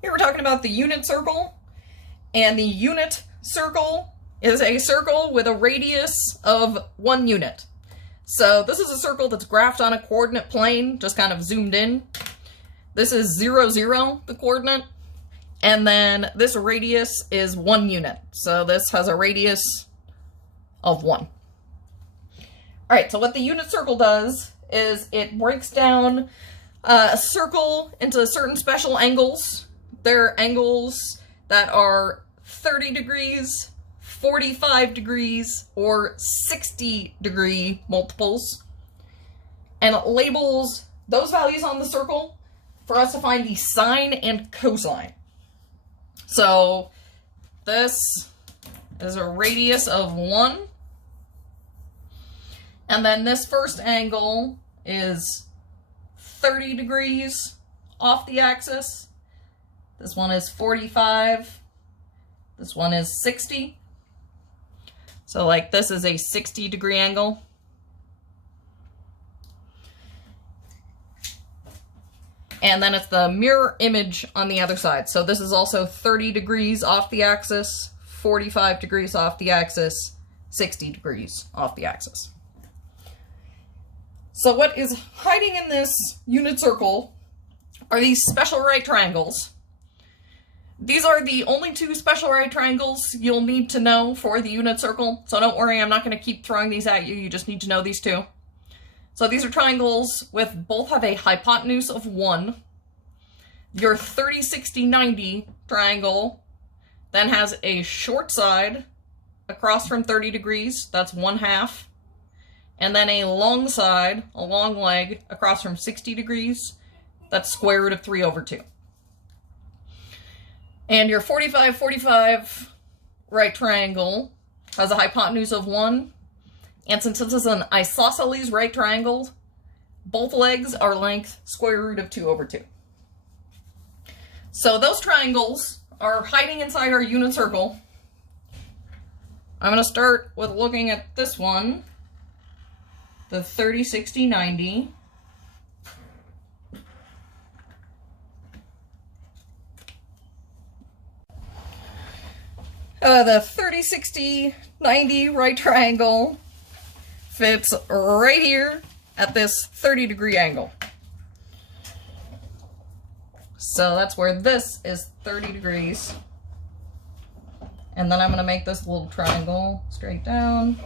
Here we're talking about the unit circle, and the unit circle is a circle with a radius of 1 unit. So this is a circle that's graphed on a coordinate plane, just kind of zoomed in. This is 0, 0, the coordinate, and then this radius is 1 unit. So this has a radius of 1. All right, so what the unit circle does is it breaks down a circle into certain special angles. There are angles that are 30 degrees, 45 degrees, or 60-degree multiples, and it labels those values on the circle for us to find the sine and cosine. So this is a radius of 1, and then this first angle is 30 degrees off the axis. This one is 45. This one is 60. So like this is a 60-degree angle. And then it's the mirror image on the other side. So this is also 30 degrees off the axis, 45 degrees off the axis, 60 degrees off the axis. So what is hiding in this unit circle are these special right triangles. These are the only 2 special right triangles you'll need to know for the unit circle. So don't worry, I'm not going to keep throwing these at you. You just need to know these 2. So these are triangles with both have a hypotenuse of 1. Your 30, 60, 90 triangle then has a short side across from 30 degrees. That's 1/2. And then a long side, a long leg, across from 60 degrees. That's square root of 3/2. And your 45, 45 right triangle has a hypotenuse of 1. And since this is an isosceles right triangle, both legs are length square root of 2/2. So those triangles are hiding inside our unit circle. I'm going to start with looking at this one, the 30, 60, 90. The 30, 60, 90 right triangle fits right here at this 30-degree angle. So that's where this is 30 degrees. And then I'm going to make this little triangle straight down.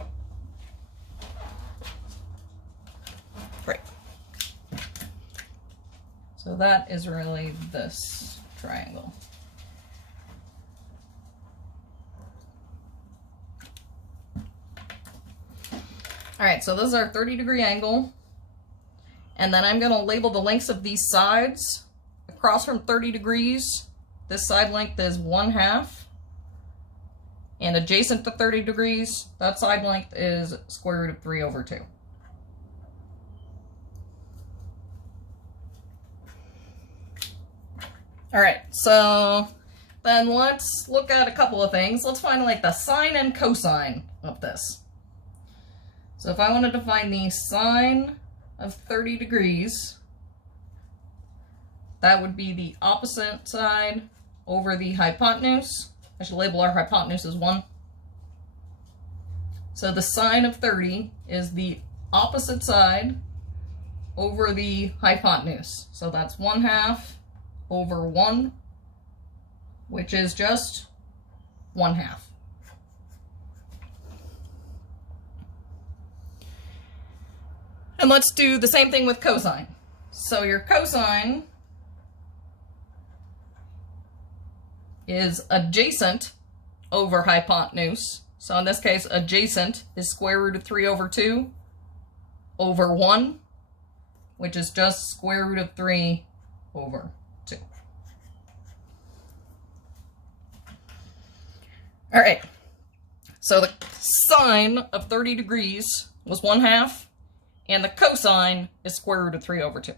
Right. So that is really this triangle. All right, so this is our 30-degree angle. And then I'm going to label the lengths of these sides. Across from 30 degrees, this side length is 1/2. And adjacent to 30 degrees, that side length is square root of 3/2. All right, so then let's look at a couple of things. Let's find like the sine and cosine of this. So if I wanted to find the sine of 30 degrees, that would be the opposite side over the hypotenuse. I should label our hypotenuse as 1. So the sine of 30 is the opposite side over the hypotenuse. So that's 1/2 over 1, which is just 1/2. And let's do the same thing with cosine. So your cosine is adjacent over hypotenuse. So in this case, adjacent is square root of 3/2 over 1, which is just square root of 3/2. All right, so the sine of 30 degrees was 1/2, and the cosine is square root of 3/2.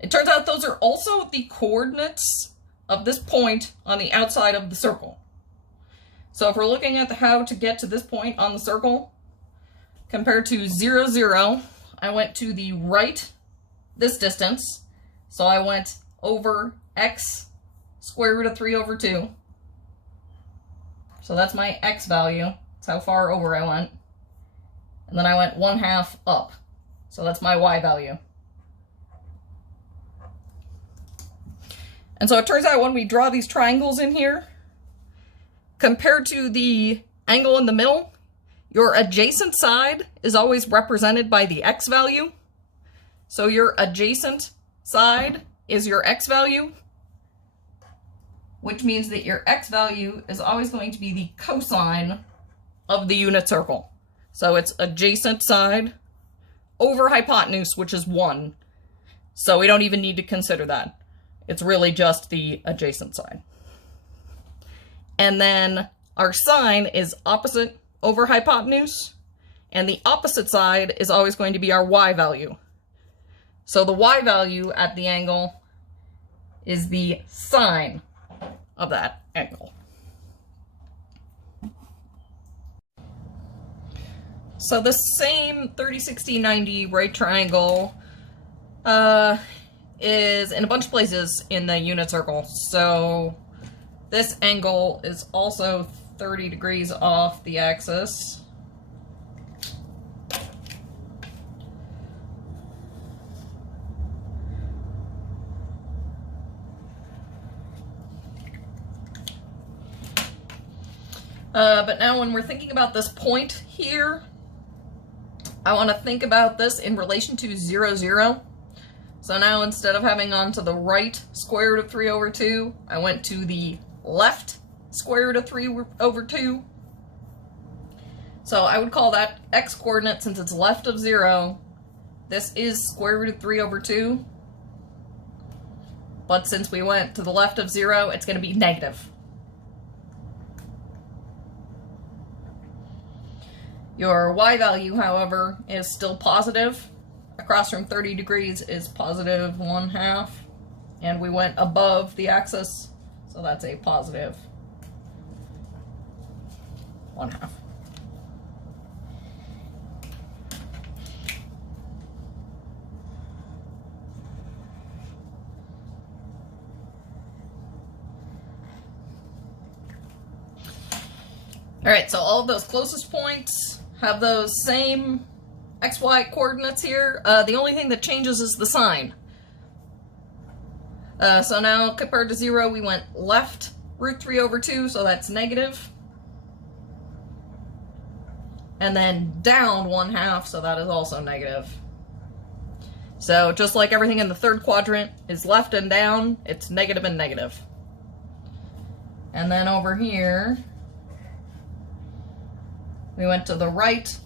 It turns out those are also the coordinates of this point on the outside of the circle. So if we're looking at how to get to this point on the circle, compared to 0, 0, I went to the right this distance. So I went over x square root of 3 over 2. So that's my x value. That's how far over I went. And then I went 1/2 up. So that's my y value. And so it turns out when we draw these triangles in here, compared to the angle in the middle, your adjacent side is always represented by the x value. So your adjacent side is your x value, which means that your x value is always going to be the cosine of the unit circle. So it's adjacent side over hypotenuse, which is 1. So we don't even need to consider that. It's really just the adjacent side. And then our sine is opposite over hypotenuse, and the opposite side is always going to be our y value. So the y value at the angle is the sine of that angle. So the same 30, 60, 90 right triangle is in a bunch of places in the unit circle. So this angle is also 30 degrees off the axis. But now when we're thinking about this point here, I want to think about this in relation to 0, 0. So now instead of having on to the right square root of 3 over 2, I went to the left square root of 3 over 2. So I would call that x coordinate, since it's left of 0. This is square root of 3 over 2. But since we went to the left of 0, it's going to be negative. Your y value, however, is still positive. Across from 30 degrees is positive 1/2. And we went above the axis, so that's a positive 1/2. All right, so all of those closest points have those same xy coordinates here. The only thing that changes is the sign. So now compared to 0, we went left root 3 over 2, so that's negative. And then down 1/2, so that is also negative. So just like everything in the third quadrant is left and down, it's negative and negative. And then over here, we went to the right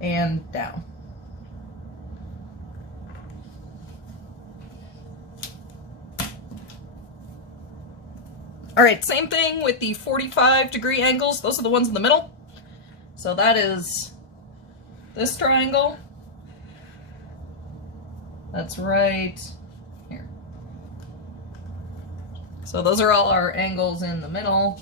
and down. All right, same thing with the 45-degree angles. Those are the ones in the middle. So that is this triangle. That's right here. So those are all our angles in the middle.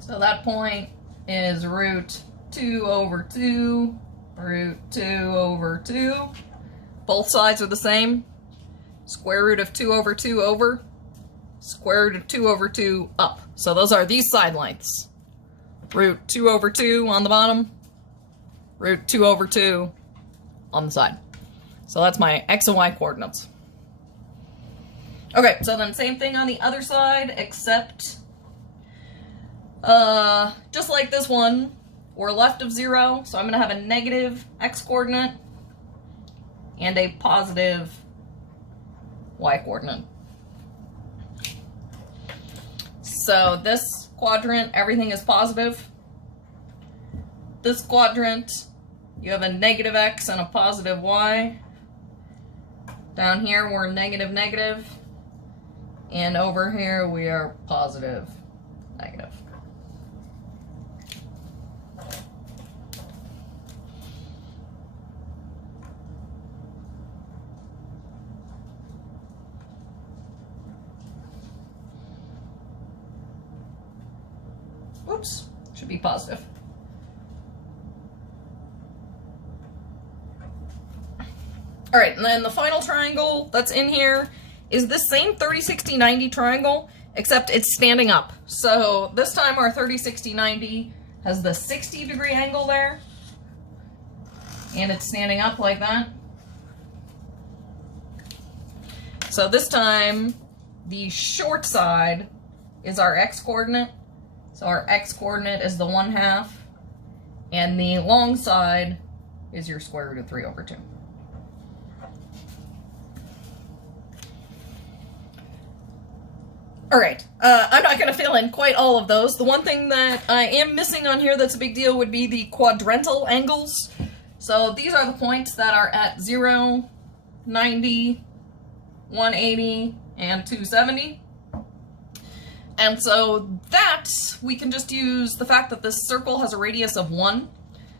So that point is root 2 over 2, root 2 over 2. Both sides are the same. Square root of 2 over 2 over, square root of 2 over 2 up. So those are these side lengths. Root 2 over 2 on the bottom, root 2 over 2 on the side. So that's my x and y coordinates. Okay, so then same thing on the other side, except just like this one, we're left of 0, so I'm going to have a negative x coordinate and a positive y coordinate. So this quadrant, everything is positive. This quadrant, you have a negative x and a positive y. Down here, we're negative, negative. And over here, we are positive, negative. Oops, should be positive. All right, and then the final triangle that's in here is this same 30, 60, 90 triangle, except it's standing up. So this time our 30, 60, 90 has the 60-degree angle there, and it's standing up like that. So this time, the short side is our x-coordinate. So our x-coordinate is the 1/2, and the long side is your square root of 3/2. All right, I'm not going to fill in quite all of those. The one thing that I am missing on here that's a big deal would be the quadrantal angles. So these are the points that are at 0, 90, 180, and 270. And so that, we can just use the fact that this circle has a radius of 1.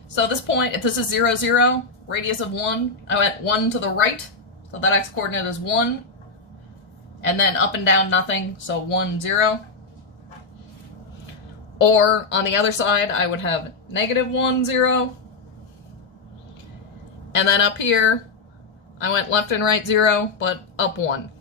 So at this point, if this is 0, 0, radius of 1, I went 1 to the right, so that x-coordinate is 1. And then up and down, nothing, so 1, 0. Or, on the other side, I would have -1, 0. And then up here, I went left and right 0, but up 1.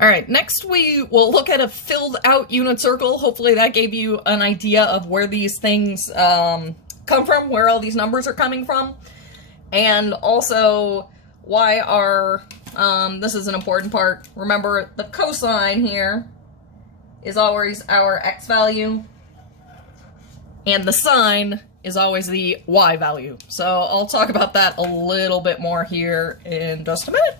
All right, next we will look at a filled out unit circle. Hopefully that gave you an idea of where these things come from, where all these numbers are coming from. And also why our, this is an important part, remember the cosine here is always our x value, and the sine is always the y value. So I'll talk about that a little bit more here in just a minute.